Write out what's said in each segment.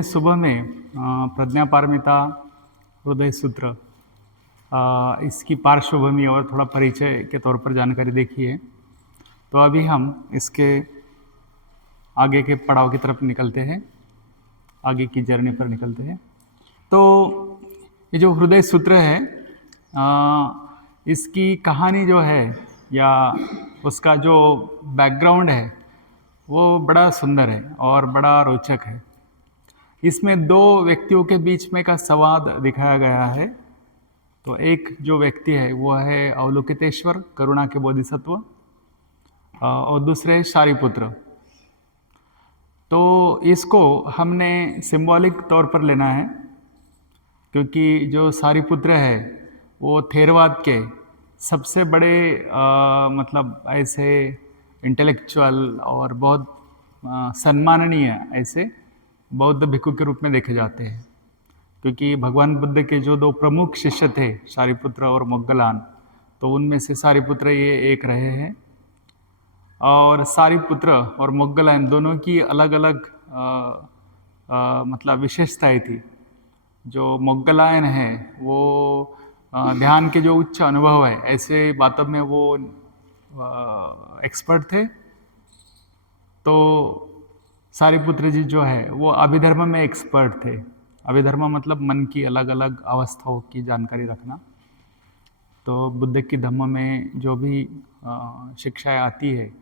हमने सुबह में प्रज्ञापारमिता हृदय सूत्र इसकी पार्श्वभूमि और थोड़ा परिचय के तौर पर जानकारी देखी है। तो अभी हम इसके आगे के पड़ाव की तरफ निकलते हैं, आगे की जर्नी पर निकलते हैं। तो ये जो हृदय सूत्र है, इसकी कहानी जो है या उसका जो बैकग्राउंड है वो बड़ा सुंदर है और बड़ा रोचक है। इसमें दो व्यक्तियों के बीच में का संवाद दिखाया गया है। तो एक जो व्यक्ति है वो है अवलोकितेश्वर, करुणा के बोधिसत्व, और दूसरे शारिपुत्र। तो इसको हमने सिंबॉलिक तौर पर लेना है, क्योंकि जो शारिपुत्र है वो थेरवाद के सबसे बड़े मतलब ऐसे इंटेलेक्चुअल और बहुत सम्माननीय ऐसे बौद्ध भिक्षु के रूप में देखे जाते हैं। क्योंकि भगवान बुद्ध के जो दो प्रमुख शिष्य थे, शारिपुत्र और मोग्गलान, तो उनमें से शारिपुत्र ये एक रहे हैं। और शारिपुत्र और मोग्गलान दोनों की अलग अलग मतलब विशेषताएं थी। जो मोग्गलायन है वो ध्यान के जो उच्च अनुभव है ऐसे बातों में वो एक्सपर्ट थे। तो शारिपुत्र जी जो है वो अभिधर्म में एक्सपर्ट थे। अभिधर्म मतलब मन की अलग अलग अवस्थाओं की जानकारी रखना। तो बुद्ध की धम्म में जो भी शिक्षाएं आती है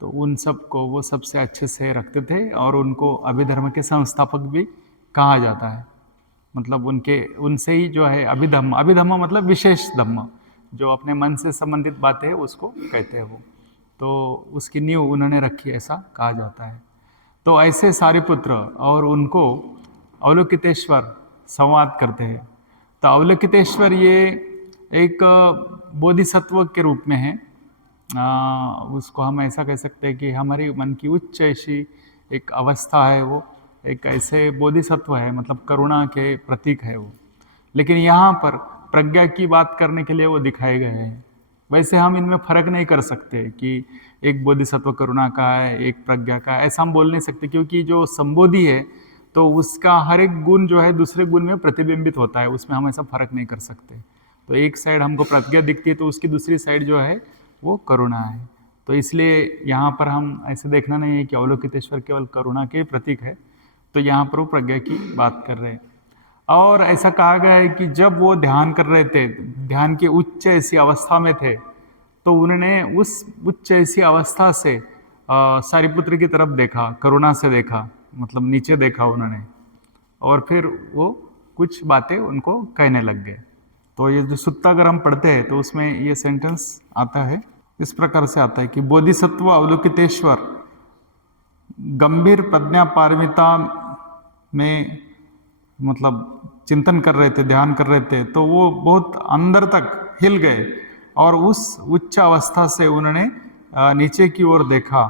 तो उन सब को वो सबसे अच्छे से रखते थे, और उनको अभिधर्म के संस्थापक भी कहा जाता है। मतलब उनसे ही जो है अभिधम्म मतलब विशेष धम्म, जो अपने मन से संबंधित बातें हैं उसको कहते हैं वो। तो उसकी नींव उन्होंने रखी, ऐसा कहा जाता है। तो ऐसे शारिपुत्र और उनको अवलोकितेश्वर संवाद करते हैं। तो अवलोकितेश्वर ये एक बोधिसत्व के रूप में है। उसको हम ऐसा कह सकते हैं कि हमारी मन की उच्च ऐसी एक अवस्था है, वो एक ऐसे बोधिसत्व है, मतलब करुणा के प्रतीक है वो। लेकिन यहाँ पर प्रज्ञा की बात करने के लिए वो दिखाए गए हैं। वैसे हम इनमें फर्क नहीं कर सकते कि एक बोधिसत्व करुणा का है, एक प्रज्ञा का है, ऐसा हम बोल नहीं सकते। क्योंकि जो संबोधि है तो उसका हर एक गुण जो है दूसरे गुण में प्रतिबिंबित होता है, उसमें हम ऐसा फर्क नहीं कर सकते। तो एक साइड हमको प्रज्ञा दिखती है तो उसकी दूसरी साइड जो है वो करुणा है। तो इसलिए यहाँ पर हम ऐसे देखना नहीं है कि अवलोकितेश्वर केवल करुणा के प्रतीक है, तो यहाँ पर वो प्रज्ञा की बात कर रहे हैं। और ऐसा कहा गया है कि जब वो ध्यान कर रहे थे, ध्यान की उच्च ऐसी अवस्था में थे, तो उन्होंने उस उच्च ऐसी अवस्था से शारिपुत्र की तरफ देखा, करुणा से देखा, मतलब नीचे देखा उन्होंने, और फिर वो कुछ बातें उनको कहने लग गए। तो ये जो सुत्ता अगर हम पढ़ते हैं तो उसमें ये सेंटेंस आता है, इस प्रकार से आता है कि बोधिसत्व अवलोकितेश्वर गंभीर प्रज्ञा पारमिता में मतलब चिंतन कर रहे थे, ध्यान कर रहे थे। तो वो बहुत अंदर तक हिल गए और उस उच्च अवस्था से उन्होंने नीचे की ओर देखा,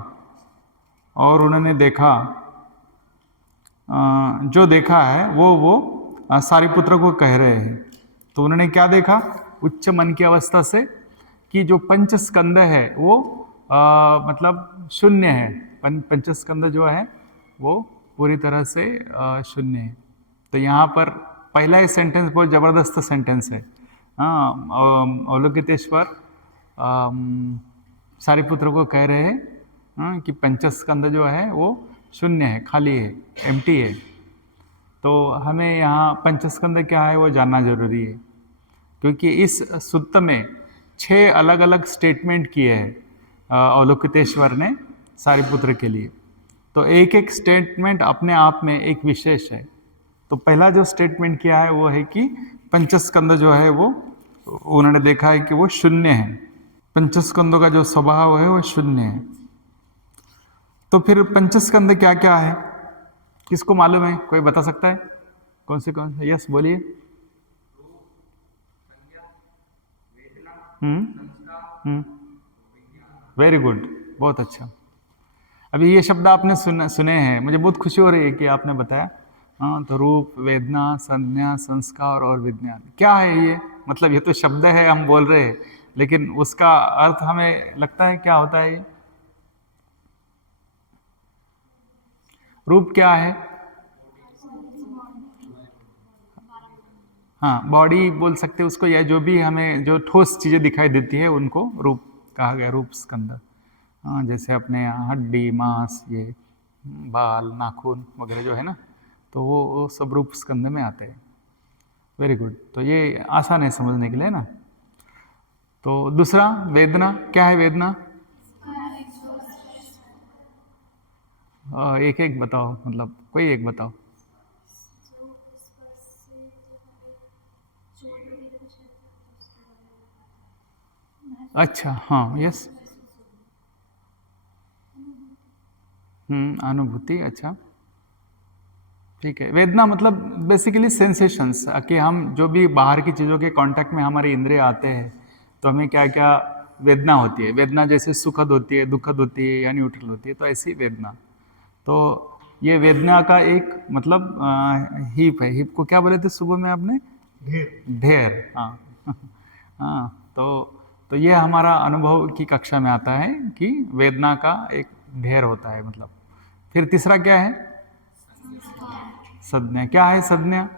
और उन्होंने देखा जो देखा है वो शारिपुत्र को कह रहे हैं। तो उन्होंने क्या देखा उच्च मन की अवस्था से, कि जो पंचस्कंद है वो मतलब शून्य है। पंचस्कंद जो है वो पूरी तरह से शून्य है। तो यहाँ पर पहला ही सेंटेंस बहुत ज़बरदस्त सेंटेंस है। अवलोकितेश्वर शारिपुत्र को कह रहे हैं कि पंचस्कंद जो है वो शून्य है, खाली है, एम्प्टी है। तो हमें यहाँ पंचस्कंद क्या है वो जानना जरूरी है, क्योंकि इस सुत्त में 6 अलग अलग स्टेटमेंट किए हैं अवलोकितेश्वर ने शारिपुत्र के लिए। तो एक एक स्टेटमेंट अपने आप में एक विशेष है। तो पहला जो स्टेटमेंट किया है वो है कि पंचस्कंद जो है वो उन्होंने देखा है कि वो शून्य है। पंचस्कंदों का जो स्वभाव है वो शून्य है। तो फिर पंचस्कंद क्या क्या है, किसको मालूम है? कोई बता सकता है? कौन से? यस बोलिए। वेरी गुड, बहुत अच्छा। अभी ये शब्द आपने सुने हैं, मुझे बहुत खुशी हो रही है कि आपने बताया। हाँ, तो रूप, वेदना, संज्ञा, संस्कार और विज्ञान क्या है ये? मतलब ये तो शब्द है, हम बोल रहे हैं, लेकिन उसका अर्थ हमें लगता है क्या होता है ये? रूप क्या है? हाँ, बॉडी बोल सकते हैं उसको, या जो भी हमें जो ठोस चीज़ें दिखाई देती है उनको रूप कहा गया, रूप स्कंद। हाँ, जैसे अपने यहाँ हड्डी, मांस, ये बाल, नाखून वगैरह जो है ना, तो वो सब रूप स्कंद में आते हैं। Very good. तो ये आसान है समझने के लिए ना। तो दूसरा वेदना, क्या है वेदना? एक एक बताओ, मतलब कोई एक बताओ। अच्छा, हाँ, यस। अनुभूति, अच्छा, ठीक है। वेदना मतलब बेसिकली सेंसेशंस, कि हम जो भी बाहर की चीज़ों के कांटेक्ट में हमारे इंद्रिय आते हैं तो हमें क्या क्या वेदना होती है। वेदना जैसे सुखद होती है, दुखद होती है या न्यूट्रल होती है, तो ऐसी वेदना। तो ये वेदना का एक मतलब हीप है। हीप को क्या बोले थे सुबह में आपने? ढेर, हाँ। हाँ, तो ये हमारा अनुभव की कक्षा में आता है कि वेदना का एक ढेर होता है, मतलब। फिर तीसरा क्या है? संज्ञा। क्या है संज्ञा?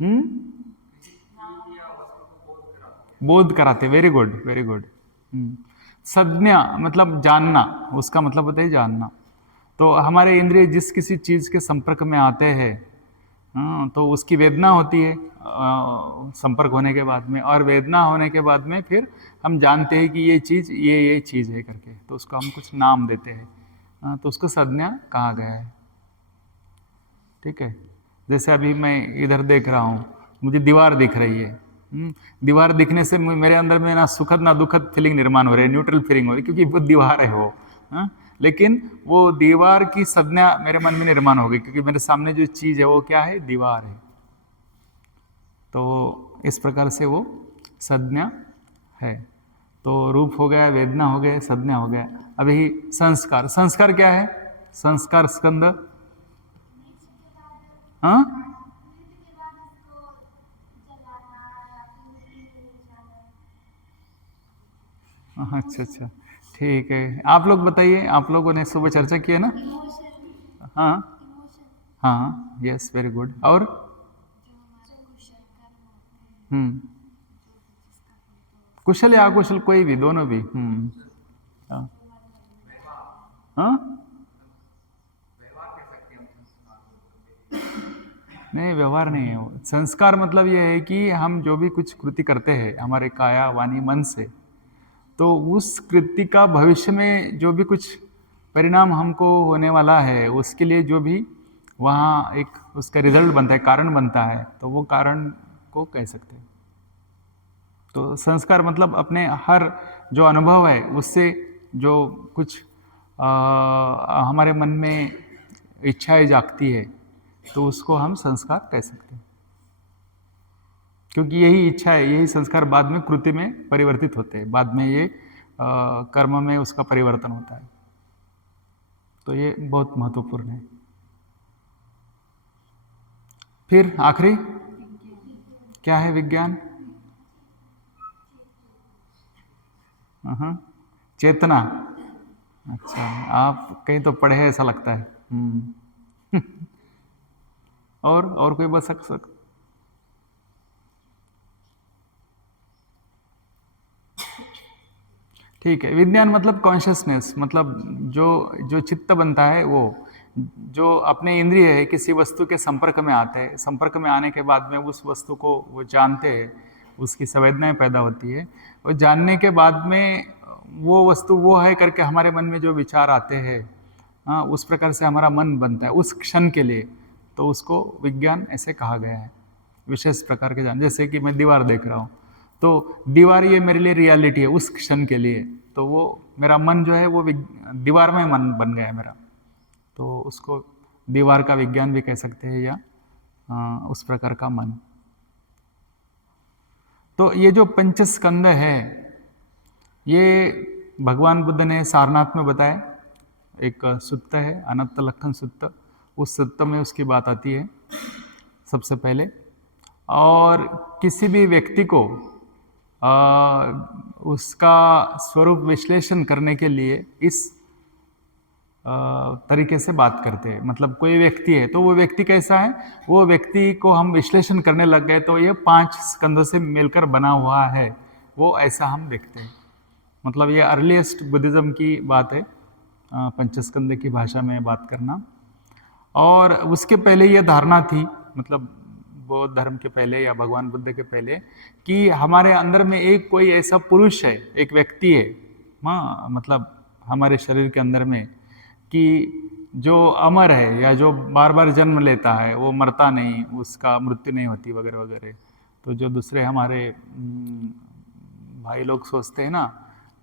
हम्म, बोध कराते। Very good, very good. संज्ञा मतलब जानना, उसका मतलब होता है जानना। तो हमारे इंद्रिय जिस किसी चीज के संपर्क में आते हैं, तो उसकी वेदना होती है संपर्क होने के बाद में, और वेदना होने के बाद में फिर हम जानते हैं कि ये चीज है करके, तो उसको हम कुछ नाम देते हैं। तो उसको संज्ञा कहा गया है। ठीक है। जैसे अभी मैं इधर देख रहा हूँ, मुझे दीवार दिख रही है। दीवार दिखने से मेरे अंदर में ना सुखद ना दुखद फीलिंग निर्माण हो रही है, न्यूट्रल फीलिंग हो रही है, क्योंकि वो दीवार है वो। लेकिन वो दीवार की संज्ञा मेरे मन में निर्माण हो गई, क्योंकि मेरे सामने जो चीज है वो क्या है? दीवार है। तो इस प्रकार से वो संज्ञा है। तो रूप हो गया, वेदना हो गया, संज्ञा हो गया। अभी संस्कार। संस्कार क्या है? संस्कार स्कंद। हाँ, अच्छा अच्छा, ठीक है। आप लोग बताइए, आप लोगों ने सुबह चर्चा की है ना? हाँ हाँ, यस, वेरी गुड। और हम्म, कुशल या अकुशल, कोई भी, दोनों भी। हाँ हाँ, नहीं, व्यवहार नहीं है वो। संस्कार मतलब ये है कि हम जो भी कुछ कृति करते हैं हमारे काया वाणी मन से, तो उस कृति का भविष्य में जो भी कुछ परिणाम हमको होने वाला है, उसके लिए जो भी वहाँ एक उसका रिजल्ट बनता है, कारण बनता है, तो वो कारण को कह सकते हैं। तो संस्कार मतलब अपने हर जो अनुभव है उससे जो कुछ हमारे मन में इच्छाएं जागती है, तो उसको हम संस्कार कह सकते हैं। क्योंकि यही इच्छा है, यही संस्कार बाद में कृति में परिवर्तित होते हैं, बाद में ये कर्म में उसका परिवर्तन होता है। तो ये बहुत महत्वपूर्ण है। फिर आखिरी क्या है? विज्ञान। चेतना। अच्छा, आप कहीं तो पढ़े हैं ऐसा लगता है। और कोई बस सक ठीक है। विज्ञान मतलब कॉन्शियसनेस, मतलब जो जो चित्त बनता है, वो जो अपने इंद्रिय है किसी वस्तु के संपर्क में आते हैं, संपर्क में आने के बाद में उस वस्तु को वो जानते हैं, उसकी संवेदनाएं पैदा होती है, और जानने के बाद में वो वस्तु वो है करके हमारे मन में जो विचार आते हैं, उस प्रकार से हमारा मन बनता है उस क्षण के लिए, तो उसको विज्ञान ऐसे कहा गया है। विशेष प्रकार के जान, जैसे कि मैं दीवार देख रहा हूँ, तो दीवार ये मेरे लिए रियलिटी है उस क्षण के लिए, तो वो मेरा मन जो है वो दीवार में मन बन गया है मेरा, तो उसको दीवार का विज्ञान भी कह सकते हैं, या उस प्रकार का मन। तो ये जो पंचस्कंद है, ये भगवान बुद्ध ने सारनाथ में बताया। एक सुत्त है, अनंत लक्षण सुत्त, उस सुत्त में उसकी बात आती है सबसे पहले। और किसी भी व्यक्ति को उसका स्वरूप विश्लेषण करने के लिए इस तरीके से बात करते हैं। मतलब कोई व्यक्ति है तो वो व्यक्ति कैसा है, वो व्यक्ति को हम विश्लेषण करने लग गए तो ये 5 स्कंदों से मिलकर बना हुआ है, वो ऐसा हम देखते हैं। मतलब ये अर्लीस्ट बुद्धिज़्म की बात है, पंचस्कंद की भाषा में बात करना। और उसके पहले ये धारणा थी, मतलब बौद्ध धर्म के पहले या भगवान बुद्ध के पहले, कि हमारे अंदर में एक कोई ऐसा पुरुष है, एक व्यक्ति है, हाँ, मतलब हमारे शरीर के अंदर में, कि जो अमर है या जो बार बार जन्म लेता है, वो मरता नहीं, उसका मृत्यु नहीं होती वगैरह वगैरह। तो जो दूसरे हमारे भाई लोग सोचते हैं ना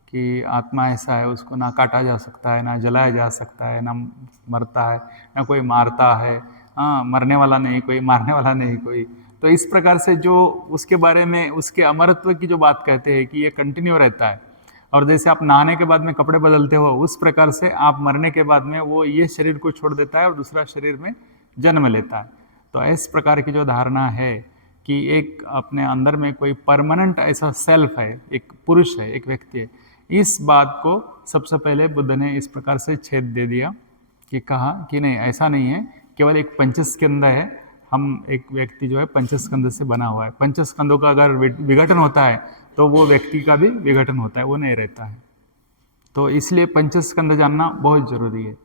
कि आत्मा ऐसा है, उसको ना काटा जा सकता है, ना जलाया जा सकता है, ना मरता है, ना कोई मारता है, हाँ, मरने वाला नहीं कोई, मारने वाला नहीं कोई। तो इस प्रकार से जो उसके बारे में, उसके अमरत्व की जो बात कहते हैं कि ये कंटिन्यू रहता है, और जैसे आप नहाने के बाद में कपड़े बदलते हो, उस प्रकार से आप मरने के बाद में वो ये शरीर को छोड़ देता है और दूसरा शरीर में जन्म लेता है। तो इस प्रकार की जो धारणा है कि एक अपने अंदर में कोई परमानेंट ऐसा सेल्फ है, एक पुरुष है, एक व्यक्ति है, इस बात को सबसे पहले बुद्ध ने इस प्रकार से छेद दे दिया कि कहा कि नहीं, ऐसा नहीं है, केवल एक पंचस्कंद है, हम एक व्यक्ति जो है पंचस्कंद से बना हुआ है। पंचस्कंदों का अगर विघटन होता है तो वो व्यक्ति का भी विघटन होता है, वो नहीं रहता है। तो इसलिए पंचस्कंद जानना बहुत जरूरी है।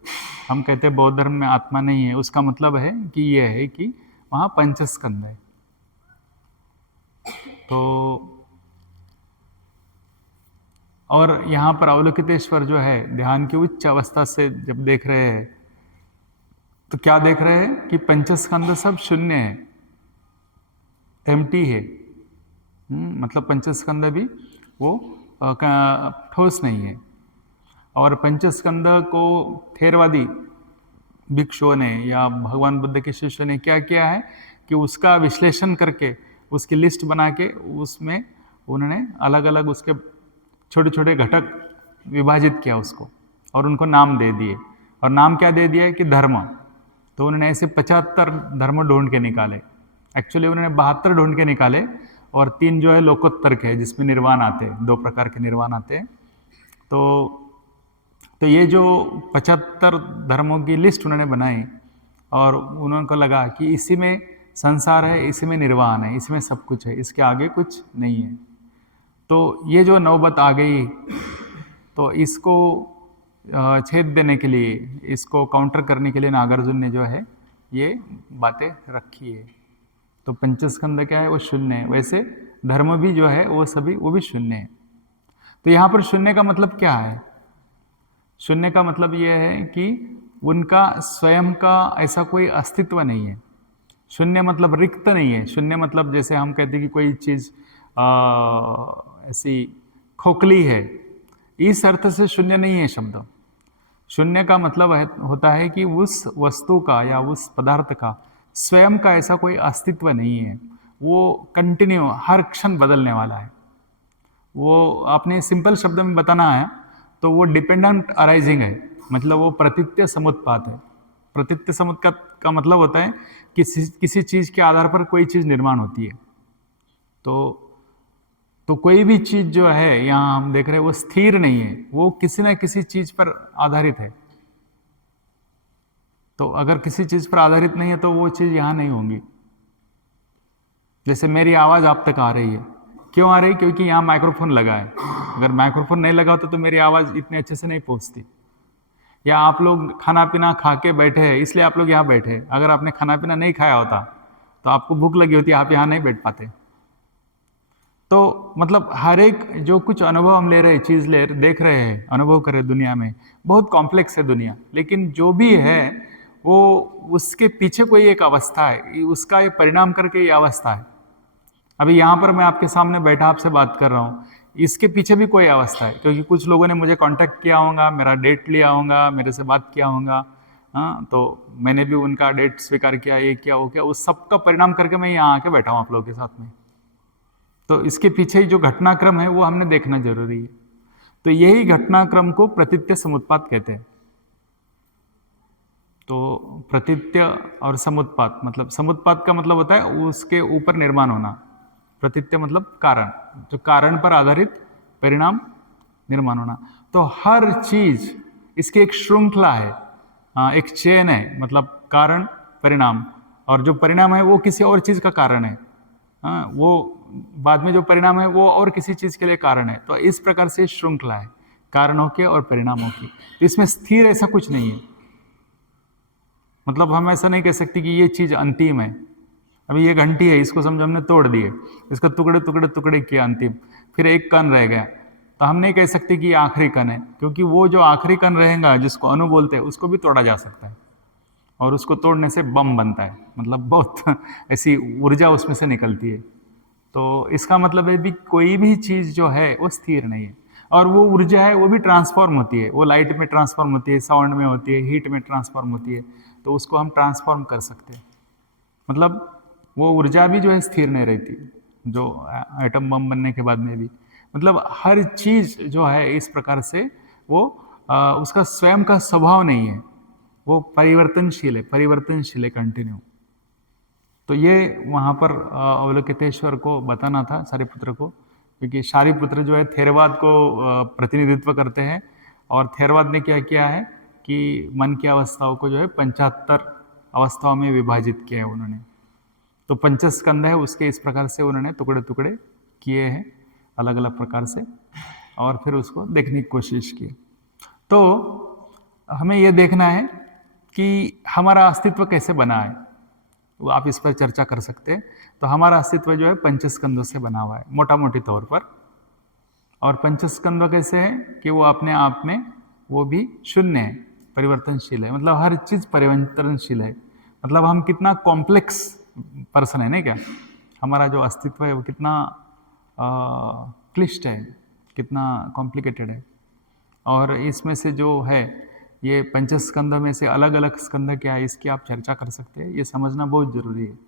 हम कहते हैं बौद्ध धर्म में आत्मा नहीं है, उसका मतलब है कि ये है कि वहाँ पंचस्कंद है। तो और यहाँ पर अवलोकितेश्वर जो है ध्यान की उच्च अवस्था से जब देख रहे हैं तो क्या देख रहे हैं कि पंचस्कंद सब शून्य है, एम्प्टी है। मतलब पंचस्कंद भी वो ठोस नहीं है। और पंचस्कंद को थेरवादी भिक्षुओं ने या भगवान बुद्ध के शिष्यों ने क्या किया है कि उसका विश्लेषण करके, उसकी लिस्ट बना के, उसमें उन्होंने अलग अलग उसके छोटे छोटे घटक विभाजित किया उसको, और उनको नाम दे दिए। और नाम क्या दे दिया कि धर्म। तो उन्होंने ऐसे 75 धर्म ढूंढ के निकाले। एक्चुअली उन्होंने 72 ढूंढ के निकाले, और 3 जो है लोकोत्तर के, जिसमें निर्वाण आते हैं, 2 प्रकार के निर्वाण आते हैं। तो ये जो 75 धर्मों की लिस्ट उन्होंने बनाई, और उनको लगा कि इसी में संसार है, इसी में निर्वाण है, इसमें सब कुछ है, इसके आगे कुछ नहीं है। तो ये जो नौबत आ गई, तो इसको छेद देने के लिए, इसको काउंटर करने के लिए नागार्जुन ने जो है ये बातें रखी है। तो पंचस्कंद क्या है, वो शून्य है। वैसे धर्म भी जो है वो भी शून्य है। तो यहाँ पर शून्य का मतलब क्या है? शून्य का मतलब ये है कि उनका स्वयं का ऐसा कोई अस्तित्व नहीं है। शून्य मतलब रिक्त नहीं है। शून्य मतलब जैसे हम कहते हैं कि कोई चीज़ ऐसी खोखली है, इस अर्थ से शून्य नहीं है शब्द। शून्य का मतलब होता है कि उस वस्तु का या उस पदार्थ का स्वयं का ऐसा कोई अस्तित्व नहीं है। वो कंटिन्यू हर क्षण बदलने वाला है। वो आपने सिंपल शब्द में बताना है तो वो डिपेंडेंट अराइजिंग है, मतलब वो प्रतीत्य समुत्पात है। प्रतीत्य समुत्पात का मतलब होता है कि किसी चीज़ के आधार पर कोई चीज़ निर्माण होती है। तो कोई भी चीज़ जो है यहाँ हम देख रहे हैं वो स्थिर नहीं है, वो किसी न किसी चीज़ पर आधारित है। तो अगर किसी चीज़ पर आधारित नहीं है तो वो चीज़ यहाँ नहीं होंगी। जैसे मेरी आवाज़ आप तक आ रही है, क्यों आ रही? क्योंकि यहाँ माइक्रोफोन लगा है। अगर माइक्रोफोन नहीं लगा होता तो मेरी आवाज़ इतने अच्छे से नहीं पहुँचती। या आप लोग खाना पीना खा के बैठे हैं, इसलिए आप लोग यहाँ बैठे हैं। अगर आपने खाना पीना नहीं खाया होता तो आपको भूख लगी होती, आप यहाँ नहीं बैठ पाते। तो मतलब हर एक जो कुछ अनुभव हम ले रहे हैं, चीज़ देख रहे हैं, अनुभव कर रहे हैं दुनिया में, बहुत कॉम्प्लेक्स है दुनिया। लेकिन जो भी है वो उसके पीछे कोई एक अवस्था है, उसका ये परिणाम करके ये अवस्था है। अभी यहाँ पर मैं आपके सामने बैठा आपसे बात कर रहा हूँ, इसके पीछे भी कोई अवस्था है, क्योंकि कुछ लोगों ने मुझे कांटेक्ट किया होगा, मेरा डेट लिया होगा, मेरे से बात किया होगा, हाँ, तो मैंने भी उनका डेट स्वीकार किया, ये किया वो किया, उस सब का परिणाम करके मैं यहाँ आके बैठा हूँ आप लोगों के साथ में। तो इसके पीछे जो घटनाक्रम है वो हमने देखना जरूरी है। तो यही घटनाक्रम को प्रतीत्य समुत्पात कहते हैं। तो प्रतीत्य और समुत्पात, मतलब समुत्पात का मतलब होता है उसके ऊपर निर्माण होना, प्रतीत्य मतलब कारण, जो कारण पर आधारित परिणाम निर्माण होना। तो हर चीज इसकी एक श्रृंखला है, एक चेन है, मतलब कारण परिणाम, और जो परिणाम है वो किसी और चीज का कारण है। वो बाद में जो परिणाम है वो और किसी चीज के लिए कारण है। तो इस प्रकार से श्रृंखला है कारणों के और परिणामों की। तो इसमें स्थिर ऐसा कुछ नहीं है। मतलब हम ऐसा नहीं कह सकते कि ये चीज अंतिम है। अभी ये घंटी है, इसको समझो हमने तोड़ दिए, इसका टुकड़े टुकड़े टुकड़े किया अंतिम, फिर एक कण रह गया, तो हम नहीं कह सकते कि ये आखिरी कण है, क्योंकि वो जो आखिरी कण रहेगा जिसको अणु बोलते हैं उसको भी तोड़ा जा सकता है, और उसको तोड़ने से बम बनता है, मतलब बहुत ऐसी ऊर्जा उसमें से निकलती है। तो इसका मतलब है भी कोई भी चीज जो है वो स्थिर नहीं है, और वो ऊर्जा है वो भी ट्रांसफॉर्म होती है, वो लाइट में ट्रांसफॉर्म होती है, साउंड में होती है, हीट में ट्रांसफॉर्म होती है, तो उसको हम ट्रांसफॉर्म कर सकते हैं। मतलब वो ऊर्जा भी जो है स्थिर नहीं रहती, जो एटम बम बनने के बाद में भी। मतलब हर चीज जो है इस प्रकार से वो उसका स्वयं का स्वभाव नहीं है, वो परिवर्तनशील है, परिवर्तनशील है, कंटिन्यू। तो ये वहाँ पर अवलोकितेश्वर को बताना था सारिपुत्र को, क्योंकि सारिपुत्र जो है थेरवाद को प्रतिनिधित्व करते हैं, और थेरवाद ने क्या किया है कि मन की अवस्थाओं को जो है 75 अवस्थाओं में विभाजित किया है उन्होंने। तो पंचस्कंद है उसके इस प्रकार से उन्होंने टुकड़े टुकड़े किए हैं अलग अलग प्रकार से, और फिर उसको देखने की कोशिश की। तो हमें यह देखना है कि हमारा अस्तित्व कैसे बना है, वो आप इस पर चर्चा कर सकते हैं। तो हमारा अस्तित्व जो है पंचस्कंदों से बना हुआ है मोटा मोटी तौर पर। और पंचस्कंद कैसे है कि वो अपने आप में वो भी शून्य है, परिवर्तनशील है, मतलब हर चीज परिवर्तनशील है। मतलब हम कितना कॉम्प्लेक्स पर्सन है, नहीं क्या, हमारा जो अस्तित्व है वो कितना क्लिष्ट है, कितना कॉम्प्लिकेटेड है। और इसमें से जो है ये पंचस्कंद में से अलग अलग स्कंद क्या है इसकी आप चर्चा कर सकते हैं, ये समझना बहुत जरूरी है।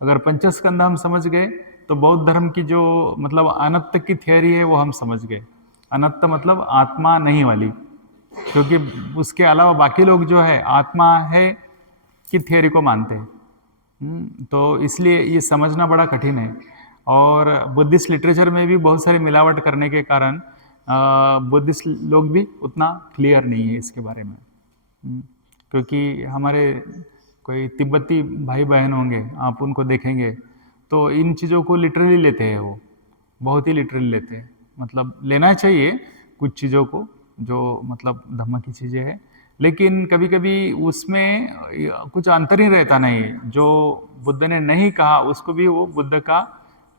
अगर पंचस्कंद हम समझ गए तो बौद्ध धर्म की जो मतलब अनंत की थियोरी है वो हम समझ गए। अनंत मतलब आत्मा नहीं वाली, क्योंकि उसके अलावा बाकी लोग जो है आत्मा है की थियोरी को मानते हैं। तो इसलिए ये समझना बड़ा कठिन है। और बुद्धिस्ट लिटरेचर में भी बहुत सारी मिलावट करने के कारण बुद्धिस्ट लोग भी उतना क्लियर नहीं है इसके बारे में। क्योंकि हमारे कोई तिब्बती भाई बहन होंगे, आप उनको देखेंगे तो इन चीज़ों को लिटरली लेते हैं, वो बहुत ही लिटरली लेते हैं। मतलब लेना चाहिए कुछ चीज़ों को जो मतलब धम्म की चीज़ें हैं, लेकिन कभी कभी उसमें कुछ अंतर ही रहता नहीं, जो बुद्ध ने नहीं कहा उसको भी वो बुद्ध का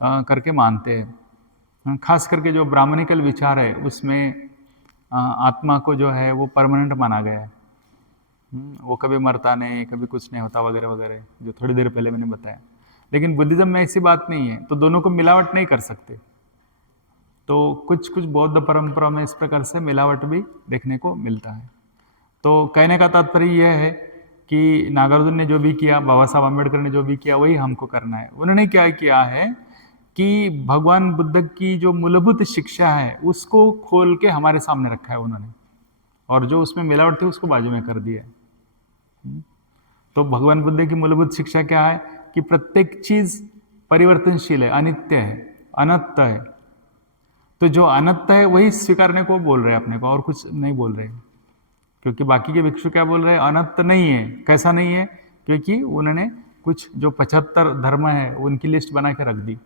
करके मानते हैं। खास करके जो ब्राह्मणिकल विचार है उसमें आत्मा को जो है वो परमानेंट माना गया है, वो कभी मरता नहीं, कभी कुछ नहीं होता वगैरह वगैरह, जो थोड़ी देर पहले मैंने बताया। लेकिन बुद्धिज्म में ऐसी बात नहीं है, तो दोनों को मिलावट नहीं कर सकते। तो कुछ कुछ बौद्ध परंपरा में इस प्रकार से मिलावट भी देखने को मिलता है। तो कहने का तात्पर्य यह है कि नागार्जुन ने जो भी किया, बाबा साहब अम्बेडकर ने जो भी किया, वही हमको करना है। उन्होंने क्या किया है कि भगवान बुद्ध की जो मूलभूत शिक्षा है उसको खोल के हमारे सामने रखा है उन्होंने, और जो उसमें मिलावट थी उसको बाजू में कर दिया। तो भगवान बुद्ध की मूलभूत शिक्षा क्या है कि प्रत्येक चीज परिवर्तनशील है, अनित्य है, अनंत है। तो जो अनंत है वही स्वीकारने को बोल रहे हैं अपने को, और कुछ नहीं बोल रहे हैं। क्योंकि बाकी के भिक्षु क्या बोल रहे हैं, अनंत नहीं है। कैसा नहीं है? क्योंकि उन्होंने कुछ जो 75 धर्म है उनकी लिस्ट बना के रख दी।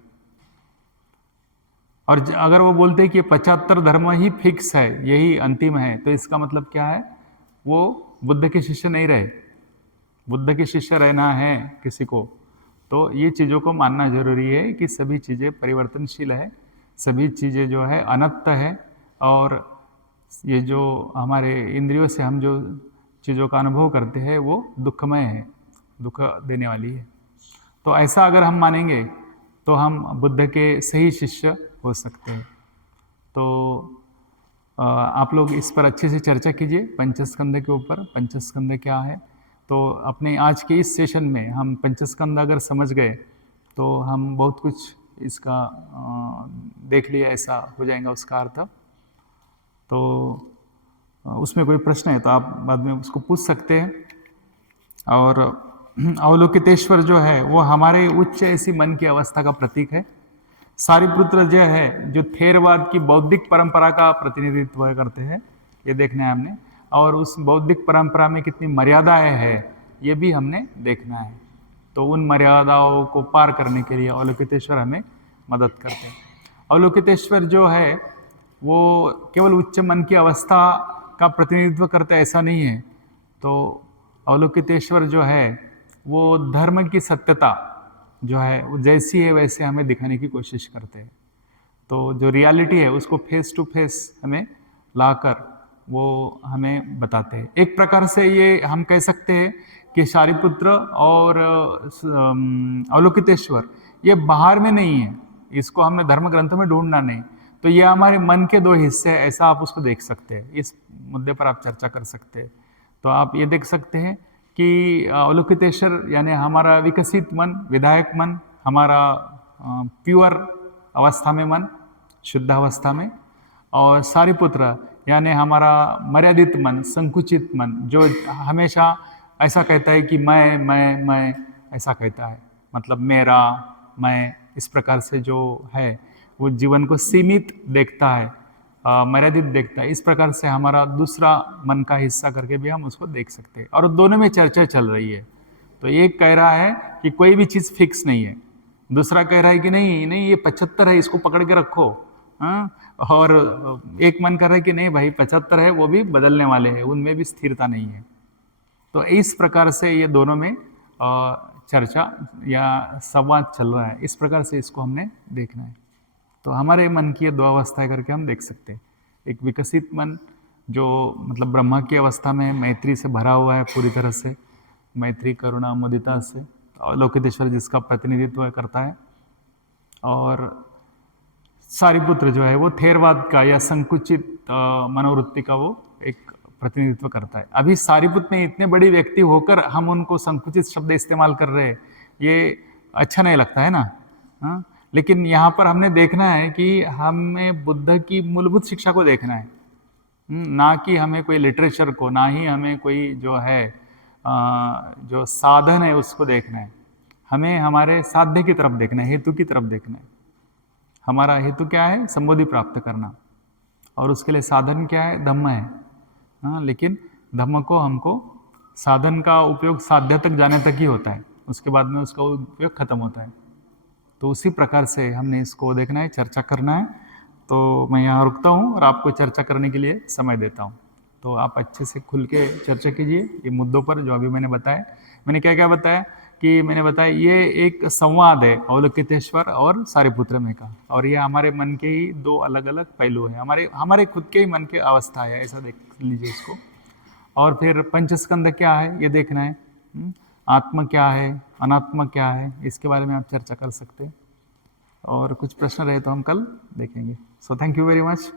और अगर वो बोलते हैं कि 75 धर्म ही फिक्स है, यही अंतिम है, तो इसका मतलब क्या है, वो बुद्ध के शिष्य नहीं रहे। बुद्ध के शिष्य रहना है किसी को तो ये चीज़ों को मानना जरूरी है कि सभी चीज़ें परिवर्तनशील है, सभी चीज़ें जो है अनंत है, और ये जो हमारे इंद्रियों से हम जो चीज़ों का अनुभव करते हैं वो दुखमय है, दुख देने वाली है। तो ऐसा अगर हम मानेंगे तो हम बुद्ध के सही शिष्य हो सकते हैं। तो आप लोग इस पर अच्छे से चर्चा कीजिए पंचस्कंद के ऊपर, पंचस्कंद क्या है। तो अपने आज के इस सेशन में हम पंचस्कंद अगर समझ गए तो हम बहुत कुछ इसका देख लिया, ऐसा हो जाएगा उसका अर्थ। तो उसमें कोई प्रश्न है तो आप बाद में उसको पूछ सकते हैं। और अवलोकितेश्वर जो है वो हमारे उच्च ऐसी मन की अवस्था का प्रतीक है। सारिपुत्र जो है जो थेरवाद की बौद्धिक परंपरा का प्रतिनिधित्व करते हैं, ये देखना है हमने। और उस बौद्धिक परंपरा में कितनी मर्यादाएं है ये भी हमने देखना है। तो उन मर्यादाओं को पार करने के लिए अवलोकितेश्वर हमें मदद करते हैं। अवलोकितेश्वर जो है वो केवल उच्च मन की अवस्था का प्रतिनिधित्व करते ऐसा नहीं है। तो अवलोकितेश्वर जो है वो धर्म की सत्यता जो है वो जैसी है वैसे हमें दिखाने की कोशिश करते हैं। तो जो रियलिटी है उसको फेस टू फेस हमें लाकर वो हमें बताते हैं। एक प्रकार से ये हम कह सकते हैं कि शारिपुत्र और अवलोकितेश्वर ये बाहर में नहीं है, इसको हमने धर्म ग्रंथों में ढूंढना नहीं। तो ये हमारे मन के दो हिस्से हैं, ऐसा आप उसको देख सकते हैं। इस मुद्दे पर आप चर्चा कर सकते हैं। तो आप ये देख सकते हैं कि अवलोकितेश्वर यानी हमारा विकसित मन, विधायक मन, हमारा प्योर अवस्था में मन, शुद्ध अवस्था में, और सारिपुत्र यानी हमारा मर्यादित मन, संकुचित मन, जो हमेशा ऐसा कहता है कि मैं ऐसा कहता है, मतलब मेरा, मैं, इस प्रकार से जो है वो जीवन को सीमित देखता है, मर्यादित देखता है। इस प्रकार से हमारा दूसरा मन का हिस्सा करके भी हम उसको देख सकते हैं। और दोनों में चर्चा चल रही है। तो एक कह रहा है कि कोई भी चीज़ फिक्स नहीं है, दूसरा कह रहा है कि नहीं ये 75 है, इसको पकड़ के रखो। और एक मन कर रहा है कि नहीं भाई 75 है, वो भी बदलने वाले हैं, उनमें भी स्थिरता नहीं है। तो इस प्रकार से ये दोनों में चर्चा या संवाद चल रहा है। इस प्रकार से इसको हमने देखना है। तो हमारे मन की ये दो अवस्थाएं करके हम देख सकते हैं। एक विकसित मन जो मतलब ब्रह्मा की अवस्था में मैत्री से भरा हुआ है पूरी तरह से, मैत्री, करुणा, मुदिता से, अवलोकितेश्वर जिसका प्रतिनिधित्व करता है। और सारिपुत्र जो है वो थेरवाद का या संकुचित मनोवृत्ति का वो एक प्रतिनिधित्व करता है। अभी सारिपुत्र में इतने बड़ी व्यक्ति होकर हम उनको संकुचित शब्द इस्तेमाल कर रहे हैं, ये अच्छा नहीं लगता है ना। लेकिन यहाँ पर हमने देखना है कि हमें बुद्ध की मूलभूत शिक्षा को देखना है, ना कि हमें कोई लिटरेचर को, ना ही हमें कोई जो है जो साधन है उसको देखना है। हमें हमारे साध्य की तरफ देखना है, हेतु की तरफ देखना है। हमारा हेतु क्या है? संबोधि प्राप्त करना, और उसके लिए साधन क्या है? धम्म है। लेकिन धम्म को हमको साधन का उपयोग साध्य तक जाने तक ही होता है, उसके बाद में उसका उपयोग खत्म होता है। तो उसी प्रकार से हमने इसको देखना है, चर्चा करना है। तो मैं यहाँ रुकता हूँ और आपको चर्चा करने के लिए समय देता हूँ। तो आप अच्छे से खुल के चर्चा कीजिए ये मुद्दों पर जो अभी मैंने बताया। मैंने क्या क्या बताया कि मैंने बताया ये एक संवाद है अवलोकितेश्वर और सारिपुत्र में का, और ये हमारे मन के ही दो अलग अलग पहलू हैं, हमारे खुद के ही मन की अवस्था है, ऐसा देख लीजिए इसको। और फिर पंचस्कंद क्या है ये देखना है, आत्मा क्या है, अनात्मा क्या है, इसके बारे में आप चर्चा कर सकते हैं। और कुछ प्रश्न रहे तो हम कल देखेंगे। So thank you very much.